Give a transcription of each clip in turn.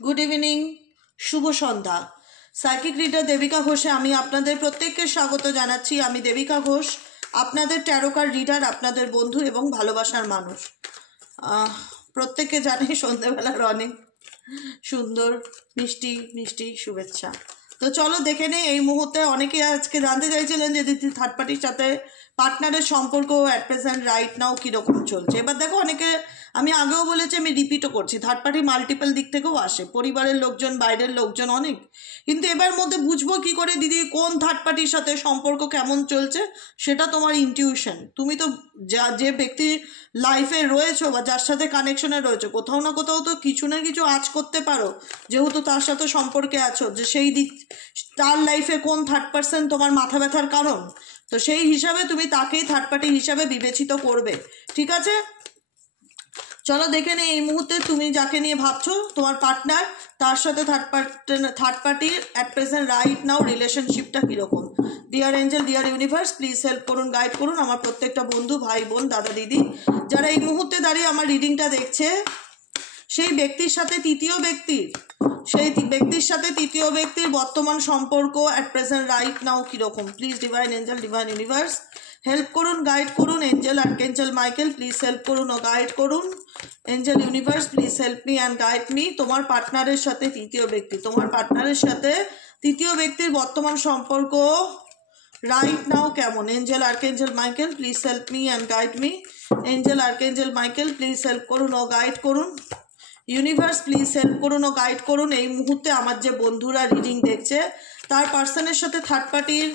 Good evening, শুভ সন্ধ্যা। Psychic reader Devika ঘোষে আমি আপনাদের প্রত্যেককে স্বাগত জানাচ্ছি। আমি দেবিকা ঘোষ, আপনাদের ট্যারো কার্ড রিডার, আপনাদের বন্ধু এবং ভালোবাসার মানুষ। প্রত্যেককে জানি সন্ধ্যেবেলার অনেক সুন্দর মিষ্টি মিষ্টি শুভেচ্ছা। তো চলো দেখে নেই এই মুহূর্তে। অনেকে আজকে জানতে চাইছিলেন যে দিদি থার্ড পার্টির সাথে পার্টনারের সম্পর্ক অ্যাট প্রেজেন্ট রাইট নাও কীরকম চলছে। এবার দেখো, অনেকে, আমি আগেও বলেছি, আমি রিপিটও করছি, থার্ড পার্টি মাল্টিপল দিক থেকেও আসে, পরিবারের লোকজন, বাইরের লোকজন অনেক। কিন্তু এবার মধ্যে বুঝবো কি করে দিদি কোন থার্ড পার্টির সাথে সম্পর্ক কেমন চলছে, সেটা তোমার ইনটিউশন। তুমি তো যে ব্যক্তি লাইফে রয়েছো বা যার সাথে কানেকশনে রয়েছো, কোথাও না কোথাও তো কিছু না কিছু আজ করতে পারো, যেহেতু তার সাথে সম্পর্কে আছো, যে সেই দিক তার লাইফে কোন থার্ড পার্সন তোমার মাথা ব্যথার কারণ, তো সেই হিসাবে তুমি তাকেই থার্ড পার্টি হিসাবে বিবেচিত করবে। ঠিক আছে, চলো দেখে নে এই মুহূর্তে তুমি যাকে নিয়ে ভাবছো তোমার পার্টনার, তার সাথে থার্ড পার্টির অ্যাট প্রেজেন্ট রাইট নাও রিলেশনশিপটা কীরকম। Dear angel, deer universe, please help করুন, গাইড করুন আমার প্রত্যেকটা বন্ধু, ভাই বোন, দাদা দিদি, যারা এই মুহূর্তে দাঁড়িয়ে আমার রিডিংটা দেখছে। সেই ব্যক্তির সাথে তৃতীয় ব্যক্তির বর্তমান সম্পর্ক অ্যাট প্রেজেন্ট রাইট নাও কীরকম। Please divine angel, divine universe help করুন, গাইড করুন। Angel, archangel Michael please help করুন ও গাইড করুন। Angel universe please help me and guide me. তোমার পার্টনারের সাথে তৃতীয় ব্যক্তির বর্তমান সম্পর্ক রাইট নাও কেমন। Angel, archangel Michael please help me and guide me. Angel, archangel Michael please help করুন ও গাইড করুন। ইউনিভার্স প্লিজ হেল্প করুন ও গাইড করুন। এই মুহূর্তে আমার যে বন্ধুরা রিডিং দেখছে, তার পার্সনের সাথে থার্ড পার্টির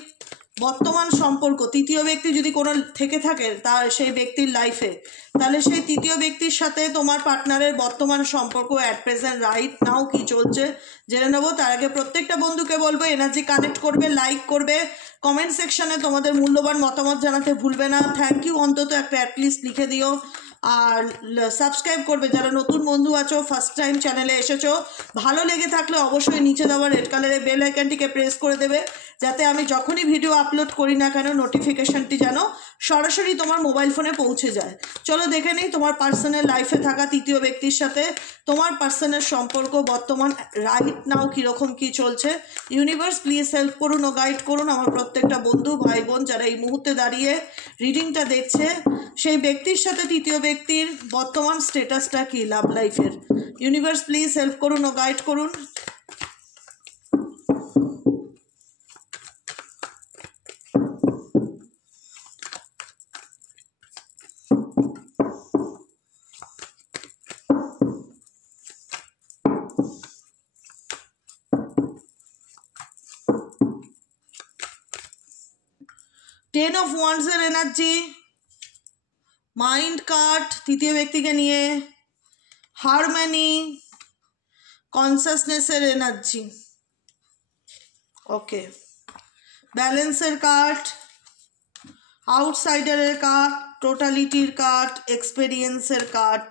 বর্তমান সম্পর্ক, তৃতীয় ব্যক্তি যদি কোনো থেকে থাকে তার সেই ব্যক্তির লাইফে, তাহলে সেই তৃতীয় ব্যক্তির সাথে তোমার পার্টনারের বর্তমান সম্পর্ক অ্যাট প্রেজেন্ট রাইট নাও কি চলছে জেনে নেবো। তার আগে প্রত্যেকটা বন্ধুকে বলবো এনার্জি কানেক্ট করবে, লাইক করবে, কমেন্ট সেকশনে তোমাদের মূল্যবান মতামত জানাতে ভুলবে না। থ্যাংক ইউ অন্তত একটা অ্যাটলিস্ট লিখে দিও। আর সাবস্ক্রাইব করবে যারা নতুন বন্ধু আছো, ফার্স্ট টাইম চ্যানেলে এসেছো। ভালো লেগে থাকলে অবশ্যই নিচে দেওয়া রেড কালারের বেল আইকনটিকে প্রেস করে দেবে, যাতে আমি যখনই ভিডিও আপলোড করি না কেন নোটিফিকেশনটি যেন সরাসরি তোমার মোবাইল ফোনে পৌঁছে যায়। চলো দেখে নেই তোমার পার্সোনাল লাইফে থাকা তৃতীয় ব্যক্তির সাথে তোমার পার্সোনাল সম্পর্ক বর্তমান রাইট নাও কীরকম কী চলছে। ইউনিভার্স প্লিজ হেল্প করুন ও গাইড করুন আমার প্রত্যেকটা বন্ধু, ভাই বোন, যারা এই মুহূর্তে দাঁড়িয়ে রিডিংটা দেখছে। সেই ব্যক্তির সাথে তৃতীয় ব্যক্তির বর্তমান স্ট্যাটাসটা কি লাভ লাইফের। ইউনিভার্স প্লিজ হেল্প করুন ও গাইড করুন। টেন অফ ওয়ান্ডসের এনার্জি, মাইন্ড কার্ড তৃতীয় ব্যক্তিকে নিয়ে, হারমনি, কনসাসনেসের এনার্জি, ওকে, ব্যালেন্সের কার্ড, আউটসাইডারের কার্ড, টোটালিটির কার্ড, এক্সপেরিয়েন্সের কার্ড,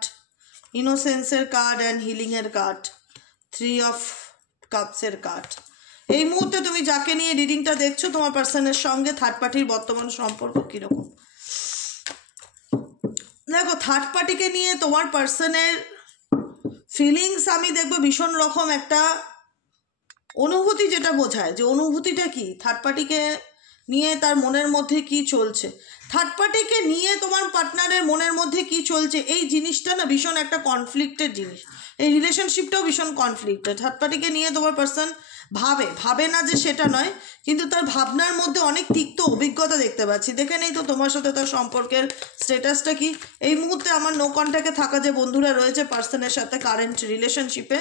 ইনোসেন্সের কার্ড অ্যান্ড হিলিংয়ের কার্ড, 3 অফ কাপসের কার্ড। এই মুহূর্তে তুমি যাকে নিয়ে রিডিংটা দেখছো তোমার পার্সনের সঙ্গে থার্ড পার্টির বর্তমান সম্পর্ক কীরকম। দেখো, থার্ড পার্টিকে নিয়ে তোমার পার্সনের ফিলিংস আমি দেখবো ভীষণ রকম একটা অনুভূতি, যেটা বোঝায় যে অনুভূতিটা কি, থার্ড পার্টিকে নিয়ে তার মনের মধ্যে কি চলছে, থার্ড পার্টিকে নিয়ে তোমার পার্টনারের মনের মধ্যে কি চলছে, এই জিনিসটা না ভীষণ একটা কনফ্লিক্টের জিনিস। এই রিলেশনশিপটাও ভীষণ কনফ্লিক্টেড। থার্ড পার্টিকে নিয়ে তোমার পার্সন ভাবে না যে সেটা নয়, কিন্তু তার ভাবনার মধ্যে অনেক তিক্ত অভিজ্ঞতা দেখতে পাচ্ছি। দেখে নেই তো তোমার সাথে তার সম্পর্কের স্ট্যাটাসটা কি। এই মুহূর্তে আমার নো কন্ট্যাক্টে থাকা যে বন্ধুরা রয়েছে পার্সনের সাথে কারেন্ট রিলেশনশিপে,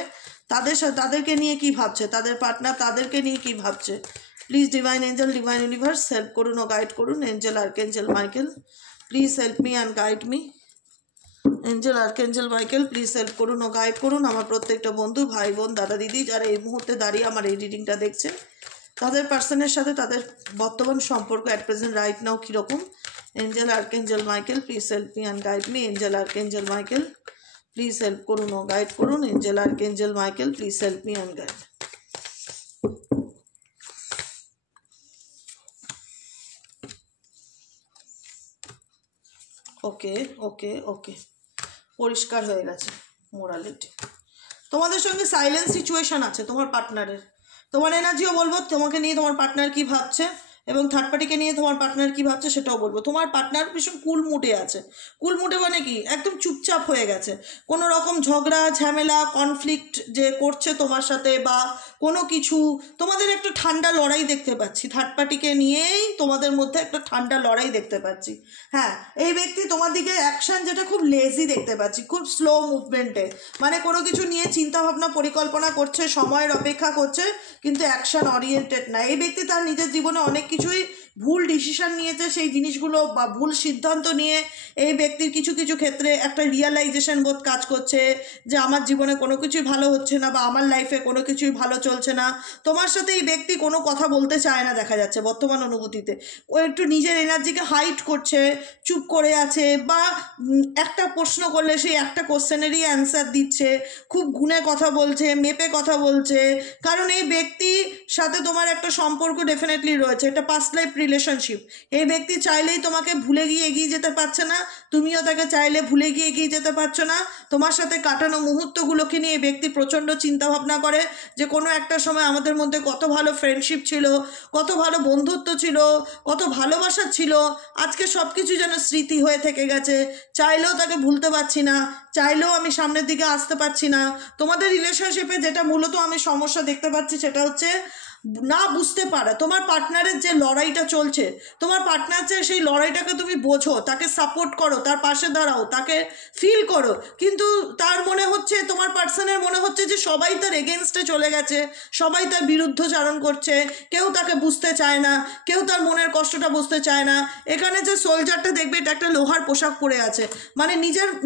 তাদেরকে নিয়ে কি ভাবছে, তাদের পার্টনার তাদেরকে নিয়ে কি ভাবছে। Please divine angel, divine universe help করুন ও গাইড করুন। Angel, archangel Michael please help me and guide me. Angel, archangel Michael please help করুন ও গাইড করুন আমার প্রত্যেকটা বন্ধু, ভাই বোন, দাদা দিদি, যারা এই মুহূর্তে দাঁড়িয়ে আমার এই রিডিংটা দেখছে, তাদের পার্সনের সাথে তাদের বর্তমান সম্পর্ক অ্যাট প্রেজেন্ট রাইট নাও কীরকম। Angel, archangel Michael please help me and guide me. Angel, archangel Michael please help করুন ও গাইড করুন। Angel, archangel Michael please help me and guide. Okay okay okay, পরিষ্কার হয়ে গেছে মোরালিটি। তোমাদের সঙ্গে silent situation আছে তোমার পার্টনারের। তোমার এনার্জিও বলবো, তোমাকে নিয়ে তোমার পার্টনার কি ভাবছে, এবং থার্ড পার্টিকে নিয়ে তোমার পার্টনার কি ভাবছে সেটাও বলবো। তোমার পার্টনার ভীষণ কুল মুডে আছে। কুল মুডে মানে কি, একদম চুপচাপ হয়ে গেছে। কোনো রকম ঝগড়া ঝামেলা কনফ্লিক্ট যে করছে তোমার সাথে বা কোনো কিছু, তোমাদের একটা ঠান্ডা লড়াই দেখতে পাচ্ছি। থার্ড পার্টিকে নিয়েই তোমাদের মধ্যে একটা ঠান্ডা লড়াই দেখতে পাচ্ছি। হ্যাঁ, এই ব্যক্তি তোমার দিকে অ্যাকশন যেটা খুব লেজি দেখতে পাচ্ছি, খুব স্লো মুভমেন্টে, মানে কোনো কিছু নিয়ে চিন্তাভাবনা পরিকল্পনা করছে, সময়ের অপেক্ষা করছে, কিন্তু অ্যাকশন ওরিয়েন্টেড না। এই ব্যক্তি তার নিজের জীবনে অনেক কিছুই ভুল ডিসিশন নিয়েছে, সেই জিনিসগুলো বা ভুল সিদ্ধান্ত নিয়ে এই ব্যক্তির কিছু কিছু ক্ষেত্রে একটা রিয়েলাইজেশন বোধ কাজ করছে যে আমার জীবনে কোনো কিছুই ভালো হচ্ছে না বা আমার লাইফে কোনো কিছুই ভালো চলছে না। তোমার সাথে এই ব্যক্তি কোনো কথা বলতে চায় না দেখা যাচ্ছে বর্তমান অনুভূতিতে। ও একটু নিজের এনার্জিকে হাইড করছে, চুপ করে আছে, বা একটা প্রশ্ন করলে সেই একটা কোশ্চেনেরই অ্যান্সার দিচ্ছে, খুব গুণে কথা বলছে, মেপে কথা বলছে। কারণ এই ব্যক্তির সাথে তোমার একটা সম্পর্ক ডেফিনেটলি রয়েছে, এটা পাস্ট লাইফ রিলেশনশিপ। এই ব্যক্তি চাইলেই তোমাকে ভুলে গিয়ে এগিয়ে যেতে পারছে না, তুমিও তাকে চাইলে ভুলে গিয়ে এগিয়ে যেতে পারছো না। তোমার সাথে কাটানো মুহূর্তগুলোকে নিয়ে এই ব্যক্তি প্রচণ্ড চিন্তাভাবনা করে যে কোনো একটা সময় আমাদের মধ্যে কত ভালো ফ্রেন্ডশিপ ছিল, কত ভালো বন্ধুত্ব ছিল, কত ভালোবাসা ছিল, আজকে সব কিছু যেন স্মৃতি হয়ে থেকে গেছে। চাইলেও তাকে ভুলতে পারছি না, চাইলেও আমি সামনের দিকে আসতে পারছি না। তোমাদের রিলেশনশিপে যেটা মূলত আমি সমস্যা দেখতে পাচ্ছি সেটা হচ্ছে না বুঝতে পারা। তোমার পার্টনারের যে লড়াইটা চলছে, তোমার পার্টনার যে সেই লড়াইটাকে তুমি বোঝো, তাকে সাপোর্ট করো, তার পাশে দাঁড়াও, তাকে ফিল করো, কিন্তু তার মনে হচ্ছে, তোমার পার্সনের মনে হচ্ছে যে সবাই তার এগেনস্টে চলে গেছে, সবাই তার বিরুদ্ধচারণ করছে, কেউ তাকে বুঝতে চায় না, কেউ তার মনের কষ্টটা বুঝতে চায় না। এখানে যে সোলজারটা দেখবে, এটা একটা লোহার পোশাক পরে আছে, মানে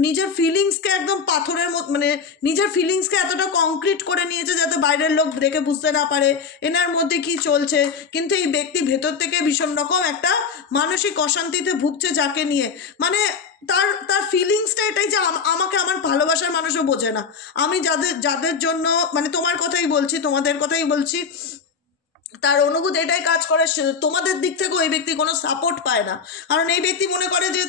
নিজের ফিলিংসকে একদম পাথরের মতো, মানে নিজের ফিলিংসকে এতটা কংক্রিট করে নিয়েছে যাতে বাইরের লোক দেখে বুঝতে না পারে এনার মধ্যে কি চলছে। কিন্তু এই ব্যক্তি ভেতর থেকে ভীষণ রকম একটা মানসিক অশান্তিতে ভুগছে, যাকে নিয়ে মানে তার ফিলিংসটা এটাই যে আমাকে আমার ভালোবাসার মানুষও বোঝে না। আমি যাদের জন্য, মানে তোমার কথাই বলছি, তোমাদের কথাই বলছি, তার অনুভূতি এটাই কাজ করে, তোমাদের দিক থেকে ওই ব্যক্তি কোনো সাপোর্ট পায় না। কারণ এই ব্যক্তি মনে করে যে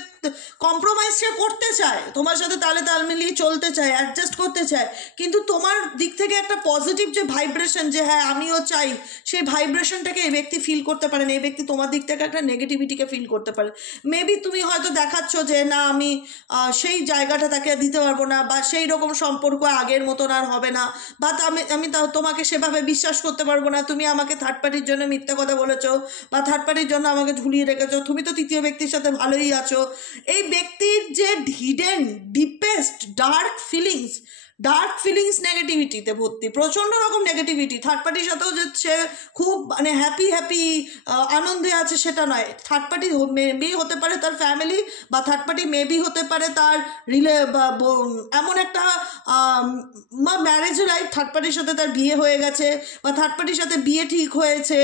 কম্প্রোমাইজ সে করতে চায়, তোমার সাথে তালে তাল মিলিয়ে চলতে চায়, অ্যাডজাস্ট করতে চায়, কিন্তু তোমার দিক থেকে একটা পজিটিভ যে ভাইব্রেশন, যে হ্যাঁ আমিও চাই, সেই ভাইব্রেশনটাকে এই ব্যক্তি ফিল করতে পারে না। এই ব্যক্তি তোমার দিক থেকে একটা নেগেটিভিটিকে ফিল করতে পারে। মেবি তুমি হয়তো দেখাচ্ছ যে না আমি সেই জায়গাটা তাকে দিতে পারবো না, বা সেই রকম সম্পর্ক আগের মতন আর হবে না, বা আমি তোমাকে সেভাবে বিশ্বাস করতে পারবো না, তুমি আমাকে থার্ড পার্টির জন্য মিথ্যা কথা বলেছো, বা থার্ড পার্টির জন্য আমাকে ঝুলিয়ে রেখেছো, তুমি তো তৃতীয় ব্যক্তির সাথে ভালোই আছো। এই ব্যক্তির যে হিডেন ডিপেস্ট ডার্ক ফিলিংস নেগেটিভিটিতে ভর্তি, প্রচণ্ড রকম নেগেটিভিটি। থার্ড পার্টির সাথেও যে সে খুব মানে হ্যাপি আনন্দে আছে সেটা নয়। থার্ড পার্টি মেবি হতে পারে তার ফ্যামিলি, বা থার্ড পার্টি মেবি হতে পারে তার এমন একটা ম্যারেজ লাইফ, থার্ড পার্টির সাথে তার বিয়ে হয়ে গেছে, বা থার্ড পার্টির সাথে বিয়ে ঠিক হয়েছে,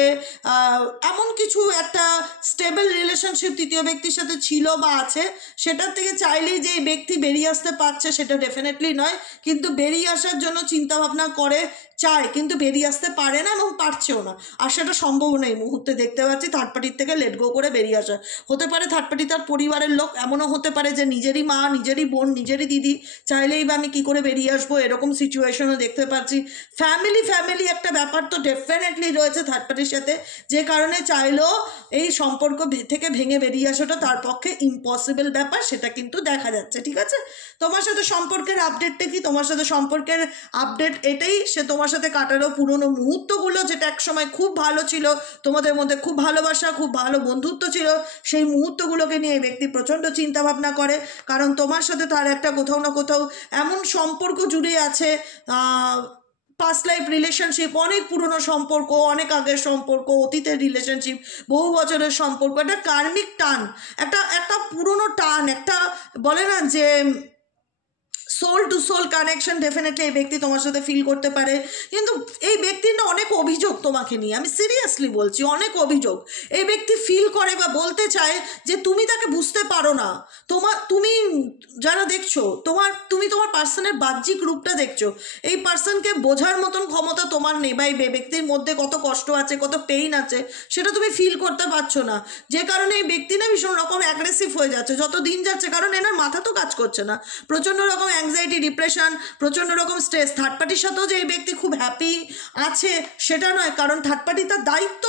এমন কিছু একটা স্টেবল রিলেশনশিপ তৃতীয় ব্যক্তির সাথে ছিল বা আছে। সেটার থেকে চাইলেই যে এই ব্যক্তি বেরিয়ে আসতে পারছে সেটা ডেফিনেটলি নয়, কিন্তু বেরিয়ে আসার জন্য চিন্তাভাবনা করে, চায়, কিন্তু বেরিয়ে আসতে পারে না এবং পারছেও না। আর সেটা সম্ভব নেই মুহূর্তে দেখতে পাচ্ছি থার্ড পার্টির থেকে লেট গো করে বেরিয়ে আসা। হতে পারে থার্ড পার্টি তার পরিবারের লোক, এমনও হতে পারে যে নিজেরই মা, নিজেরই বোন, নিজেরই দিদি, চাইলেই বা আমি কী করে বেরিয়ে আসবো, এরকম সিচুয়েশনও দেখতে পাচ্ছি। ফ্যামিলি একটা ব্যাপার তো ডেফিনেটলি রয়েছে থার্ড পার্টির সাথে, যে কারণে চাইলেও এই সম্পর্ক থেকে ভেঙে বেরিয়ে আসাটা তার পক্ষে ইম্পসিবল ব্যাপার, সেটা কিন্তু দেখা যাচ্ছে। ঠিক আছে, তোমার সাথে সম্পর্কের আপডেটটা কি? তোমার সাথে সম্পর্কের আপডেট এটাই, সে তোমার সাথে কাটানো পুরনো মুহূর্তগুলো, যেটা একসময় খুব ভালো ছিল, তোমাদের মধ্যে খুব ভালোবাসা, খুব ভালো বন্ধুত্ব ছিল, সেই মুহূর্তগুলোকে নিয়ে এই ব্যক্তি প্রচণ্ড চিন্তাভাবনা করে। কারণ তোমার সাথে তার একটা কোথাও না কোথাও এমন সম্পর্ক জুড়ে আছে, পাস্ট লাইফ রিলেশনশিপ, অনেক পুরনো সম্পর্ক, অনেক আগের সম্পর্ক, অতীতের রিলেশনশিপ, বহু বছরের সম্পর্ক, একটা কার্মিক টান, একটা পুরনো টান, একটা বলে না যে soul to soul connection definitely এই ব্যক্তি তোমার সাথে ফিল করতে পারে। কিন্তু এই ব্যক্তির না অনেক অভিযোগ তোমাকে নিয়ে, আমি সিরিয়াসলি বলছি, অনেক অভিযোগ এই ব্যক্তি ফিল করে বা বলতে চায় যে তুমি তাকে বুঝতে পারো না। তুমি যারা দেখছো, তুমি তোমার পার্সনের বাহ্যিক রূপটা দেখছো, এই পার্সনকে বোঝার মতন ক্ষমতা তোমার নেই, বা এই ব্যক্তির মধ্যে কত কষ্ট আছে, কত পেইন আছে, সেটা তুমি ফিল করতে পারছো না। যে কারণে এই ব্যক্তি না ভীষণ রকম অ্যাগ্রেসিভ হয়ে যাচ্ছে যত দিন যাচ্ছে, কারণ এনার মাথা তো কাজ করছে না, প্রচণ্ড রকম অ্যাংজাইটি, ডিপ্রেশন, প্রচণ্ড রকম স্ট্রেস। থার্ড পার্টির সাথেও যে এই ব্যক্তি খুব হ্যাপি আছে সেটা নয়, কারণ থার্ড পার্টি তার দায়িত্ব,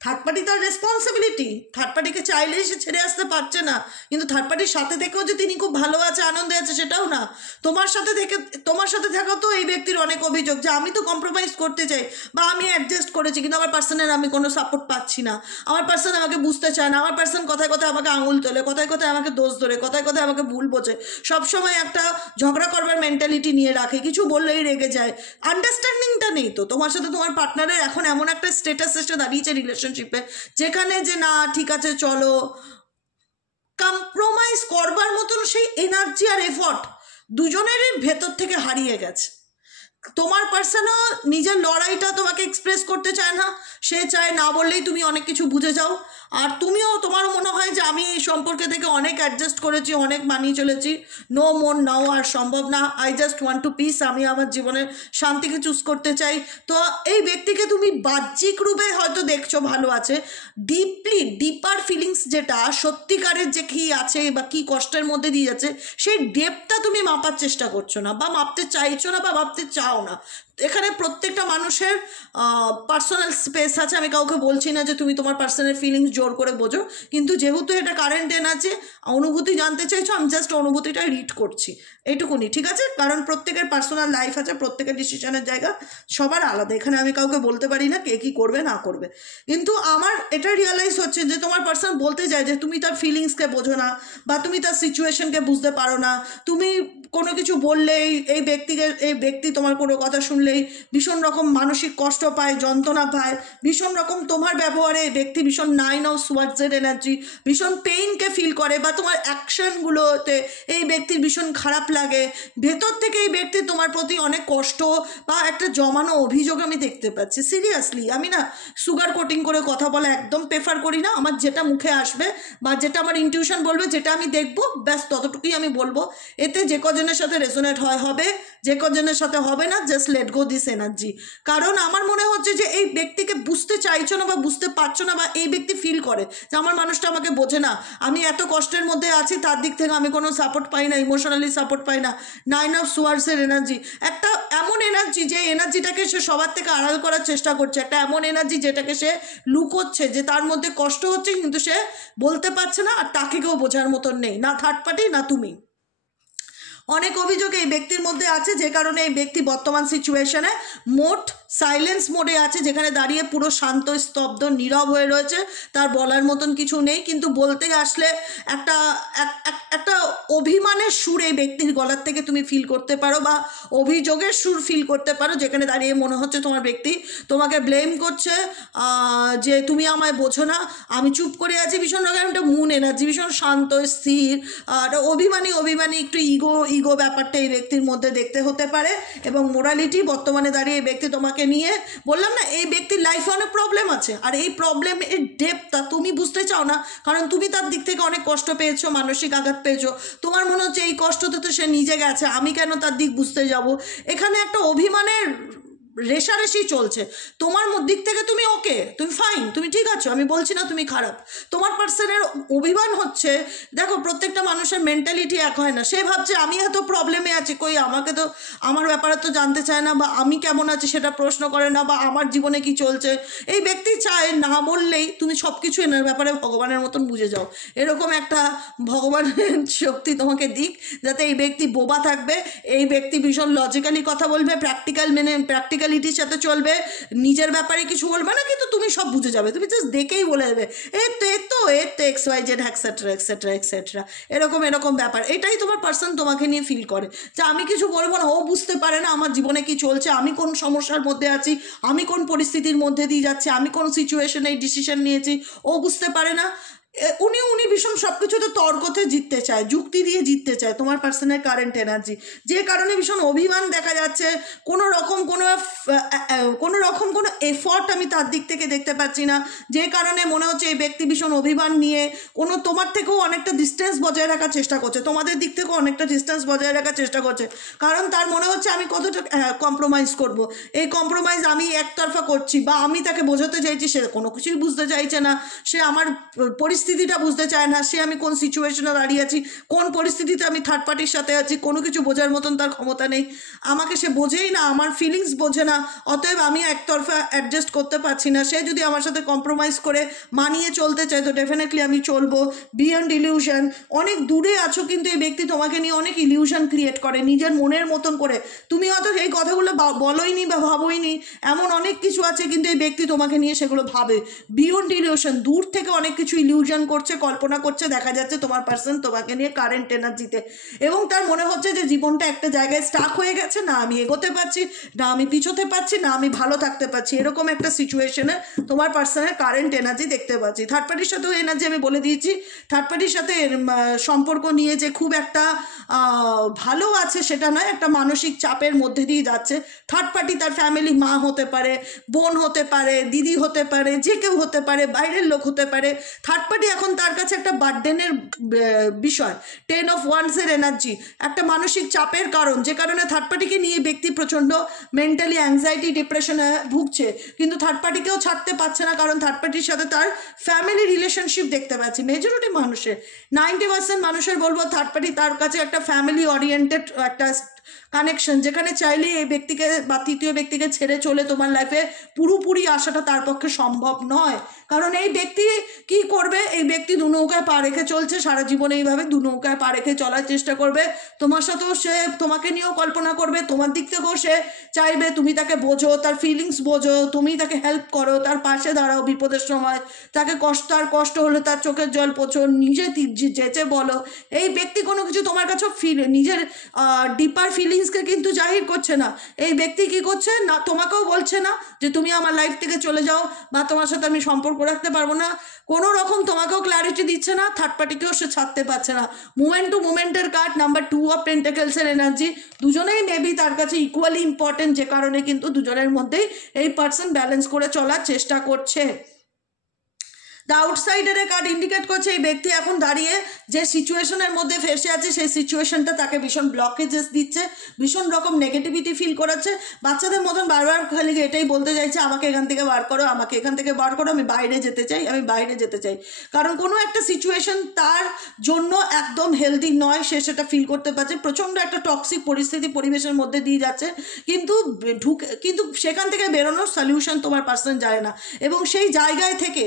থার্ড পার্টি তার রেসপন্সিবিলিটি। থার্ড পার্টিকে চাইলেই সে ছেড়ে আসতে পারছে না, কিন্তু থার্ড পার্টির সাথে থেকেও যে তিনি খুব ভালো আছে, আনন্দে আছে সেটাও না। তোমার সাথে থাকা তো এই ব্যক্তির অনেক অভিযোগ যে আমি তো কম্প্রোমাইজ করতে চাই বা আমি অ্যাডজাস্ট করেছি, কিন্তু আমার পার্সনের আমি কোনো সাপোর্ট পাচ্ছি না, আমার পার্সন আমাকে বুঝতে চায় না, আমার পার্সন কথায় কথায় আমাকে আঙুল তোলে, কথায় কথায় আমাকে দোষ ধরে, কথায় কথায় আমাকে ভুল বোঝে, সবসময় একটা ঝগড়া করবার মেন্টালিটি নিয়ে রাখে, কিছু বললেই রেগে যায়। আন্ডারস্ট্যান্ডিংটা নেই তো তোমার সাথে। তোমার পার্টনারের এখন এমন একটা স্ট্যাটাস এসে দাঁড়িয়েছে রিলেশনশিপে যেখানে যে না ঠিক আছে চলো, কম্প্রোমাইজ করবার মতন সেই এনার্জি আর এফর্ট দুজনেরই ভেতর থেকে হারিয়ে গেছে। তোমার পার্সনও নিজের লড়াইটা তোমাকে এক্সপ্রেস করতে চায় না, সে চায় না বললেই তুমি অনেক কিছু বুঝে যাও, আর তুমিও তোমারও মনে হয় যে আমি এই সম্পর্কে থেকে অনেক অ্যাডজাস্ট করেছি, অনেক মানিয়ে চলেছি, নো মোর নাও আর সম্ভব না, I just want to piece, আমি আমার জীবনের শান্তিকে চুজ করতে চাই। তো এই ব্যক্তিকে তুমি বাহ্যিক রূপে হয়তো দেখছো ভালো আছে, ডিপার ফিলিংস যেটা সত্যিকারের যে কী আছে বা কী কষ্টের মধ্যে দিয়ে যাচ্ছে সেই ডেপটা তুমি মাপার চেষ্টা করছো না বা মাপতে চাইছো না বা ভাবতে চাও না। এখানে প্রত্যেকটা মানুষের পার্সোনাল স্পেস আছে, আমি কাউকে বলছি না যে তুমি তোমার পার্সোনাল ফিলিংস জোর করে বোঝো, কিন্তু যেহেতু এটা কারেন্ট এনার্জি, অনুভূতি জানতে চাইছো, আমি জাস্ট অনুভূতিটা রিড করছি এইটুকুনি, ঠিক আছে? কারণ প্রত্যেকের পার্সোনাল লাইফ আছে, প্রত্যেকের ডিসিশনের জায়গা সবার আলাদা, এখানে আমি কাউকে বলতে পারি না কে কী করবে না করবে। কিন্তু আমার এটা রিয়ালাইজ হচ্ছে যে তোমার পার্সন বলতে চায় যে তুমি তার ফিলিংসকে বোঝো না বা তুমি তার সিচুয়েশনকে বুঝতে পারো না, তুমি কোনো কিছু বললেই এই ব্যক্তি তোমার কোনো কথা শুনলেই ভীষণ রকম মানসিক কষ্ট পায়, যন্ত্রণা পায়, ভীষণ রকম তোমার ব্যবহারে এই ব্যক্তি ভীষণ 9 অফ সোয়ার্ডসের এনার্জি, ভীষণ পেইনকে ফিল করে বা তোমার অ্যাকশনগুলোতে এই ব্যক্তির ভীষণ খারাপ লাগে, ভেতর থেকে এই ব্যক্তি তোমার প্রতি অনেক কষ্ট বা একটা জমানো অভিযোগ আমি দেখতে পাচ্ছি। সিরিয়াসলি আমি না সুগার কোটিং করে কথা বলা একদম প্রেফার করি না, আমার যেটা মুখে আসবে বা যেটা আমার ইনটিউশন বলবে, যেটা আমি দেখবো ব্যাস ততটুকুই আমি বলবো। এতে যে কজনের সাথে রেজোনেট হবে, যে কজনের সাথে হবে না, just let go this energy. কারণ আমার মনে হচ্ছে যে এই ব্যক্তিকে বুঝতে চাইছো না বা বুঝতে পারছো না, বা এই ব্যক্তি ফিল করে যে আমার মানুষটা আমাকে বোঝে না, আমি এত কষ্টের মধ্যে আছি, তার দিক থেকে আমি কোনো সাপোর্ট পাই না, ইমোশনালি সাপোর্ট পাই না। 9 অফ সোয়ার্ডসের এনার্জি একটা এমন এনার্জি যে এনার্জিটাকে সে সবার থেকে আড়াল করার চেষ্টা করছে, একটা এমন এনার্জি যেটাকে সে লুকোচ্ছে, যে তার মধ্যে কষ্ট হচ্ছে কিন্তু সে বলতে পারছে না, আর তাকে কেউ বোঝার মতন নেই, না থার্ড পার্টি না তুমি। অনেক অভিযোগ এই ব্যক্তির মধ্যে আছে, যে কারণে এই ব্যক্তি বর্তমান সিচুয়েশনে মোট সাইলেন্স মোডে আছে, যেখানে দাঁড়িয়ে পুরো শান্ত, স্তব্ধ, নীরব হয়ে রয়েছে, তার বলার মতন কিছু নেই। কিন্তু বলতে আসলে একটা অভিমানের সুর এই ব্যক্তির গলার থেকে তুমি ফিল করতে পারো, বা অভিযোগের সুর ফিল করতে পারো, যেখানে দাঁড়িয়ে মনে হচ্ছে তোমার ব্যক্তি তোমাকে ব্লেম করছে যে তুমি আমায় বোঝো না, আমি চুপ করে আছি, ভীষণ রকম একটা মুন এনার্জি, ভীষণ শান্ত স্থির, অভিমানী একটু ইগো ব্যাপারটা এই ব্যক্তির মধ্যে দেখতে হতে পারে। এবং মোরালিটি বর্তমানে দাঁড়িয়ে এই ব্যক্তি তোমাকে নিয়ে, বললাম না এই ব্যক্তির লাইফে অনেক প্রবলেম আছে, আর এই প্রবলেমের ডেপথটা তুমি বুঝতে চাও না, কারণ তুমি তার দিক থেকে অনেক কষ্ট পেয়েছো, মানসিক আঘাত পেয়েছো, তোমার মনে হচ্ছে এই কষ্টতে তো সে নিজে গেছে, আমি কেন তার দিক বুঝতে যাব। এখানে একটা অভিমানের রেশারেশি চলছে। তোমার দিক থেকে তুমি ওকে, তুমি ফাইন, তুমি ঠিক আছো, আমি বলছি না তুমি খারাপ। তোমার পার্সনের অভিমান হচ্ছে, দেখো প্রত্যেকটা মানুষের মেন্টালিটি এক হয় না, সে ভাবছে আমি এত প্রবলেমে আছি, কই আমাকে তো আমার ব্যাপারে তো জানতে চায় না, বা আমি কেমন আছি সেটা প্রশ্ন করে না, বা আমার জীবনে কি চলছে। এই ব্যক্তি চায় না বললেই তুমি সব কিছু এনার ব্যাপারে ভগবানের মতন বুঝে যাও, এরকম একটা ভগবানের শক্তি তোমাকে দিক, যাতে এই ব্যক্তি বোবা থাকবে, এই ব্যক্তি ভীষণ লজিক্যালি কথা বলবে, প্র্যাকটিক্যালিটির সাথে চলবে, নিজের ব্যাপারে কিছু বলবে না, কিন্তু তুমি সব বুঝে যাবে, তুমি জাস্ট দেখেই বলে দেবে এতো XYZ এক্সেট্রা এরকম ব্যাপার। এটাই তোমার পার্সন তোমাকে নিয়ে ফিল করে, যে আমি কিছু বলবো না, ও বুঝতে পারে না আমার জীবনে কি চলছে, আমি কোন সমস্যার মধ্যে আছি, আমি কোন পরিস্থিতির মধ্যে দিয়ে যাচ্ছি, আমি কোন সিচুয়েশনে এই ডিসিশন নিয়েছি, ও বুঝতে পারে না। উনি ভীষণ সব কিছুতে তর্কতে জিততে চায়, যুক্তি দিয়ে জিততে চায়, তোমার পার্সনের কারেন্ট এনার্জি, যে কারণে ভীষণ অভিমান দেখা যাচ্ছে। কোনো রকম কোনো এফর্ট আমি তার দিক থেকে দেখতে পাচ্ছি না, যে কারণে মনে হচ্ছে এই ব্যক্তি ভীষণ অভিমান নিয়ে তোমার থেকেও অনেকটা ডিস্টেন্স বজায় রাখার চেষ্টা করছে, তোমাদের দিক থেকেও অনেকটা ডিস্টেন্স বজায় রাখার চেষ্টা করছে, কারণ তার মনে হচ্ছে আমি কতটা কম্প্রোমাইজ করব, এই কম্প্রোমাইজ আমি একতরফা করছি, বা আমি তাকে বোঝাতে চাইছি, সে কোনো কিছুই বুঝতে চাইছে না, সে আমার পরিস্থিতি পরিস্থিতিটা বুঝতে চায় না, সে আমি কোন সিচুয়েশনে দাঁড়িয়ে আছি, কোন পরিস্থিতিতে আমি থার্ড পার্টির সাথে আছি, কোনো কিছু বোঝার মতন তার ক্ষমতা নেই। আমাকে সে বোঝেই না, আমার ফিলিংস বোঝে না, অতএব আমি একতরফা অ্যাডজাস্ট করতে পারছি না। সে যদি আমার সাথে কম্প্রোমাইজ করে মানিয়ে চলতে চায় তো ডেফিনেটলি আমি চলবো। বিয়ন্ড ইলিউশন, অনেক দূরে আছো কিন্তু এই ব্যক্তি তোমাকে নিয়ে অনেক ইলিউশন ক্রিয়েট করে নিজের মনের মতন করে। তুমি হয়তো এই কথাগুলো বলোইনি বা ভাবোইনি, এমন অনেক কিছু আছে কিন্তু এই ব্যক্তি তোমাকে নিয়ে সেগুলো ভাবে। বিয়ন্ড ইলিউশন, দূর থেকে অনেক কিছু ইলিউশন করছে, কল্পনা করছে, দেখা যাচ্ছে তোমার পার্সন তোমাকে নিয়ে কারেন্ট এনার্জিতে, এবং তার মনে হচ্ছে যে জীবনটা একটা জায়গায় স্টাক হয়ে গেছে, না আমি এগোতে পারছি, না আমি পিছোতে পারছি, না আমি ভালো থাকতে পারছি। এরকম একটা সিচুয়েশনে তোমার পার্সনের কারেন্ট এনার্জি দেখতে পাচ্ছি। থার্ড পার্টির সাথেও এনার্জি আমি বলে দিয়েছি, থার্ড পার্টির সাথে সম্পর্ক নিয়ে যে খুব একটা ভালো আছে সেটা নয়, একটা মানসিক চাপের মধ্যে দিয়ে যাচ্ছে। থার্ড পার্টি তার ফ্যামিলি, মা হতে পারে, বোন হতে পারে, দিদি হতে পারে, যে কেউ হতে পারে, বাইরের লোক হতে পারে। থার্ড পার্টি এখন তার কাছে একটা বার্ডেনের বিষয়, 10 of Wands-এর এনার্জি, একটা মানসিক চাপের কারণ, যে কারণে থার্ড পার্টিকে নিয়ে ব্যক্তি প্রচণ্ড মেন্টালি অ্যাংজাইটি ডিপ্রেশনে ভুগছে, কিন্তু থার্ড পার্টিকেও ছাড়তে পারছে না, কারণ থার্ড পার্টির সাথে তার ফ্যামিলি রিলেশনশিপ দেখতে পাচ্ছি। মেজরিটি মানুষের, 90% মানুষের বলবো থার্ড পার্টি তার কাছে একটা ফ্যামিলি ওরিয়েন্টেড একটা কানেকশন, যেখানে চাইলে এই ব্যক্তিকে বা তৃতীয় ব্যক্তিকে ছেড়ে চলে তোমার লাইফে পুরোপুরি আসাটা তার পক্ষে সম্ভব নয়। কারণ এই ব্যক্তি কি করবে, এই ব্যক্তি দু নৌকায় পা রেখে চলছে, সারা জীবনে এইভাবে দু নৌকায় পা রেখে চলার চেষ্টা করবে। তোমার সাথেও সে তোমাকে নিয়েও কল্পনা করবে, তোমার দিক থেকেও সে চাইবে তুমি তাকে বোঝো, তার ফিলিংস বোঝো, তুমি তাকে হেল্প করো, তার পাশে দাঁড়াও বিপদের সময়, তাকে তার কষ্ট হলে তার চোখের জল পোছো, নিজে যেচে বলো। এই ব্যক্তি কোনো কিছু তোমার কাছে নিজের ডিপার ফিলিংসকে কিন্তু জাহির করছে না। এই ব্যক্তি কি করছে না, তোমাকেও বলছে না যে তুমি আমার লাইফ থেকে চলে যাও বা তোমার সাথে আমি সম্পর্ক রাখতে পারবো না, কোনো রকম তোমাকেও ক্ল্যারিটি দিচ্ছে না, থার্ড পার্টিকেও সে ছাড়তে পারছে না। মুমেন্ট টু মুমেন্টের কার্ড, নাম্বার 2 of Pentacles-এর এনার্জি, দুজনেই মেবি তার কাছে ইকুয়ালি ইম্পর্টেন্ট, যে কারণে কিন্তু দুজনের মধ্যেই এই পার্সন ব্যালেন্স করে চলার চেষ্টা করছে। দ্য আউটসাইডার কার্ড ইন্ডিকেট করছে এই ব্যক্তি এখন দাঁড়িয়ে যে সিচুয়েশনের মধ্যে ফেসে আছে, সেই সিচুয়েশনটা তাকে ভীষণ ব্লকেজেস দিচ্ছে, ভীষণ রকম নেগেটিভিটি ফিল করাচ্ছে। বাচ্চাদের মতন বারবার খালি এটাই বলতে চাইছে, আমাকে এখান থেকে বার করো, আমাকে এখান থেকে বার করো, আমি বাইরে যেতে চাই, আমি বাইরে যেতে চাই। কারণ কোনো একটা সিচুয়েশন তার জন্য একদম হেলদি নয়, সে সেটা ফিল করতে পারছে। প্রচণ্ড একটা টক্সিক পরিস্থিতি পরিবেশের মধ্যে দিয়ে যাচ্ছে, কিন্তু সেখান থেকে বেরোনোর সলিউশন তোমার পার্সন যায় না। এবং সেই জায়গায় থেকে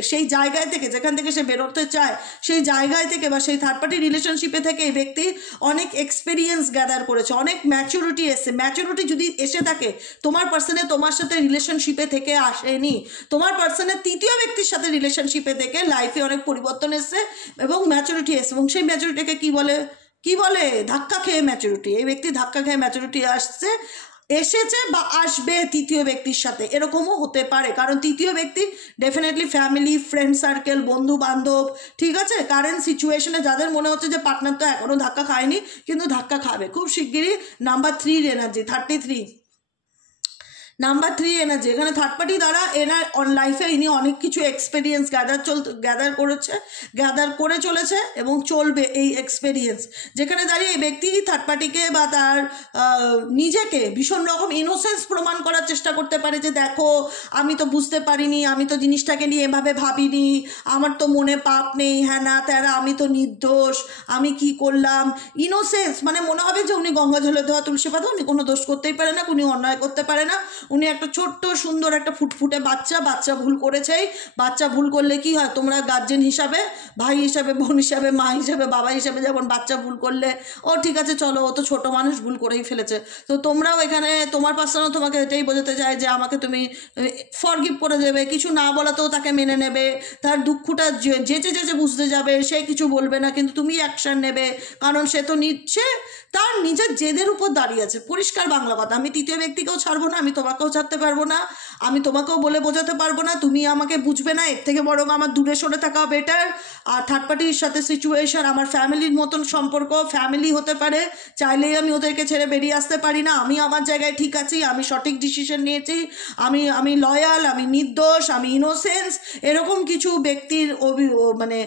যেখান থেকে সে বেরোতে চায়, সেই জায়গায় থেকে বা সেই থার্ড পার্টি রিলেশনশিপে থেকে এই ব্যক্তি অনেক এক্সপিরিয়েন্স গ্যাদার করেছে, অনেক ম্যাচুরিটি এসে। ম্যাচুরিটি যদি এসে থাকে তোমার পার্সনে, তোমার সাথে রিলেশনশিপে থেকে আসেনি, তোমার পার্সনের তৃতীয় ব্যক্তির সাথে রিলেশনশিপে থেকে লাইফে অনেক পরিবর্তন এসছে এবং ম্যাচুরিটি এসছে। এবং সেই ম্যাচুরিটিকে কি বলে ধাক্কা খেয়ে ম্যাচুরিটি। এই ব্যক্তি ধাক্কা খেয়ে ম্যাচুরিটি এসেছে বা আসবে তৃতীয় ব্যক্তির সাথে, এরকমও হতে পারে। কারণ তৃতীয় ব্যক্তি ডেফিনেটলি ফ্যামিলি, ফ্রেন্ড সার্কেল, বন্ধু বান্ধব, ঠিক আছে, কারেন্ট সিচুয়েশনে যাদের মনে হচ্ছে যে পার্টনার তো এখনও ধাক্কা খায়নি কিন্তু ধাক্কা খাবে খুব শিগগিরই। নাম্বার 3 এনার্জি, 33 নাম্বার 3 এনার্জি, এখানে থার্ড পার্টি দ্বারা এনার লাইফে ইনি অনেক কিছু এক্সপেরিয়েন্স গ্যাদার করে চলেছে এবং চলবে এই এক্সপেরিয়েন্স। যেখানে দাঁড়িয়ে এই ব্যক্তি থার্ড পার্টিকে বা তার নিজেকে ভীষণ রকম ইনোসেন্স প্রমাণ করার চেষ্টা করতে পারে, যে দেখো আমি তো বুঝতে পারিনি, আমি তো জিনিসটাকে নিয়ে এভাবে ভাবিনি, আমার তো মনে পাপ নেই, হ্যাঁ না তারা, আমি তো নির্দোষ, আমি কি করলাম। ইনোসেন্স মানে মনে হবে যে উনি গঙ্গা জলে ধোয়া তুলসী পাতা, উনি কোনো দোষ করতেই পারে না, উনি অন্যায় করতে পারে না, উনি একটা ছোট্ট সুন্দর একটা ফুটফুটে বাচ্চা ভুল করেছেই। বাচ্চা ভুল করলে কি হয়, তোমরা গার্জেন হিসাবে, ভাই হিসাবে, বোন হিসাবে, মা হিসাবে, বাবা হিসাবে যেমন বাচ্চা ভুল করলে ও ঠিক আছে চলো, ও তো ছোটো মানুষ, ভুল করেই ফেলেছে, তো তোমরাও এখানে তোমার পার্সনও তোমাকে এটাই বোঝাতে চায় যে আমাকে তুমি ফরগিভ করে দেবে, কিছু না বলাতেও তাকে মেনে নেবে, তার দুঃখটা যেচে বুঝতে যাবে, সে কিছু বলবে না কিন্তু তুমি অ্যাকশান নেবে, কারণ সে তো নিচ্ছে তার নিজের জেদের উপর দাঁড়িয়ে আছে। পরিষ্কার বাংলা কথা, আমি তৃতীয় ব্যক্তিকেও ছাড়বো না, আমি তোমাকেও ছাড়তে পারবো না, আমি তোমাকেও বলে বোঝাতে পারবো না, তুমি আমাকে বুঝবে না, এর থেকে বরং আমার দূরে সরে থাকা বেটার। আর থার্ড পার্টির সাথে সিচুয়েশন আমার ফ্যামিলির মতন সম্পর্ক, ফ্যামিলি হতে পারে, চাইলেই আমি ওদেরকে ছেড়ে বেরিয়ে আসতে পারি না, আমি আমার জায়গায় ঠিক আছি, আমি সঠিক ডিসিশন নিয়েছি, আমি লয়াল, আমি নির্দোষ, আমি ইনোসেন্স, এরকম কিছু ব্যক্তির মানে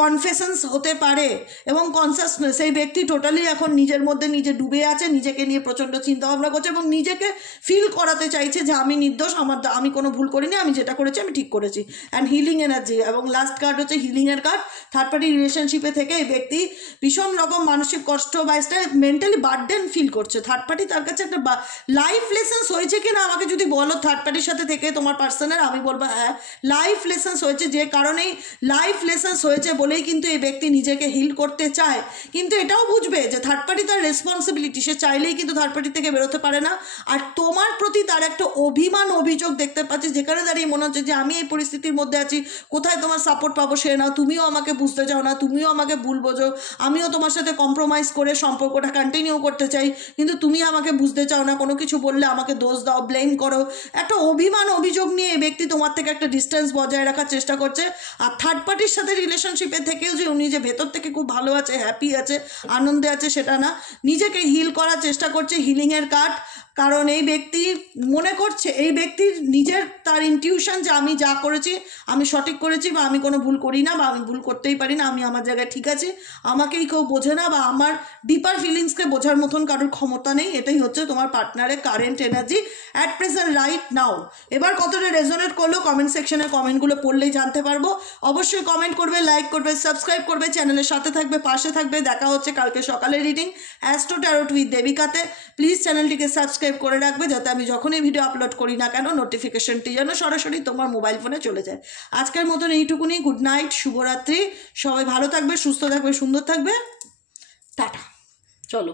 কনফেশনস হতে পারে। এবং কনসাসনেস, এই ব্যক্তি টোটালি এখন নিজের মধ্যে ডুবে আছে, নিজেকে নিয়ে প্রচণ্ড চিন্তাভাবনা করছে এবং নিজেকে ফিল করাতে চাইছে যে আমি নির্দোষ, আমি কোনো ভুল করিনি, আমি যেটা করেছি আমি ঠিক করেছি। অ্যান্ড হিলিং এনার্জি, এবং লাস্ট কার্ড হচ্ছে হিলিংয়ের কার্ড। থার্ড পার্টি রিলেশনশিপে থেকে এই ব্যক্তি ভীষণ রকম মানসিক কষ্ট বা মেন্টালি বার্ডেন ফিল করছে। থার্ড পার্টি তার কাছে একটা লাইফ লেসেন্স হয়েছে কিনা আমাকে যদি বলো থার্ড পার্টির সাথে থেকে তোমার পার্সনের, আমি বলবো হ্যাঁ লাইফ লেসেন্স হয়েছে। যে কারণেই লাইফ লেসেন্স হয়েছে বলেই কিন্তু এই ব্যক্তি নিজেকে হিল করতে চায়। কিন্তু এটাও বুঝবে যে থার্ড পার্টি তার রেসপন্সিবিলিটি, সে চাইলেই কিন্তু থার্ড পার্টি থেকে বেরোতে পারে না। আর তোমার প্রতি তার একটা অভিমান অভিযোগ দেখতে পাচ্ছি, যেখানে দাঁড়িয়ে মনে হচ্ছে যে আমি এই পরিস্থিতির মধ্যে আছি, কোথায় তোমার সাপোর্ট পাবো সে না, তুমিও আমাকে বুঝতে চাও না, তুমিও আমাকে ভুল বোঝো, আমিও তোমার সাথে কম্প্রোমাইজ করে সম্পর্কটা কন্টিনিউ করতে চাই, কিন্তু তুমি আমাকে বুঝতে চাও না, কোনো কিছু বললে আমাকে দোষ দাও, ব্লেম করো। একটা অভিমান অভিযোগ নিয়ে এই ব্যক্তি তোমার থেকে একটা ডিস্টেন্স বজায় রাখার চেষ্টা করছে। আর থার্ড পার্টির সাথে রিলেশনশিপে থেকেও যে উনি যে ভেতর থেকে খুব ভালো আছে, হ্যাপি আছে, আনন্দে আছে সেটা না, নিজেকে হিল করার চেষ্টা করছে, হিলিংয়ের কার্ড। কারণ এই ব্যক্তি মনে করছে, এই ব্যক্তির নিজের তার ইনটিউশন যে আমি যা করেছি আমি সঠিক করেছি, বা আমি কোনো ভুল করি না, বা আমি ভুল করতেই পারি না, আমি আমার জায়গায় ঠিক আছি, আমাকেই কেউ বোঝে না, বা আমার ডিপার ফিলিংসকে বোঝার মতন কারোর ক্ষমতা নেই। এটাই হচ্ছে তোমার পার্টনারের current energy at present right নাও। এবার কতটা রেজোনেট করলো কমেন্ট সেকশনের কমেন্টগুলো পড়লেই জানতে পারবো। অবশ্যই কমেন্ট করবে, লাইক করবে, সাবস্ক্রাইব করবে, চ্যানেলের সাথে থাকবে, পাশে থাকবে। দেখা হচ্ছে কালকে সকালে রিডিং অ্যাস্ট্রো ট্যারোট উইথ দেবিকাতে। প্লিজ চ্যানেলটিকে সাবস্ক্রাইব করে রাখবে, যাতে আমি যখনই ভিডিও আপলোড করি না কেন নোটিফিকেশনটি যেন সরাসরি তোমার মোবাইল ফোনে চলে যায়। আজকের মতন এইটুকুনি। গুড নাইট, শুভরাত্রি। সবাই ভালো থাকবে, সুস্থ থাকবে, সুন্দর থাকবে। টাটা। চলো।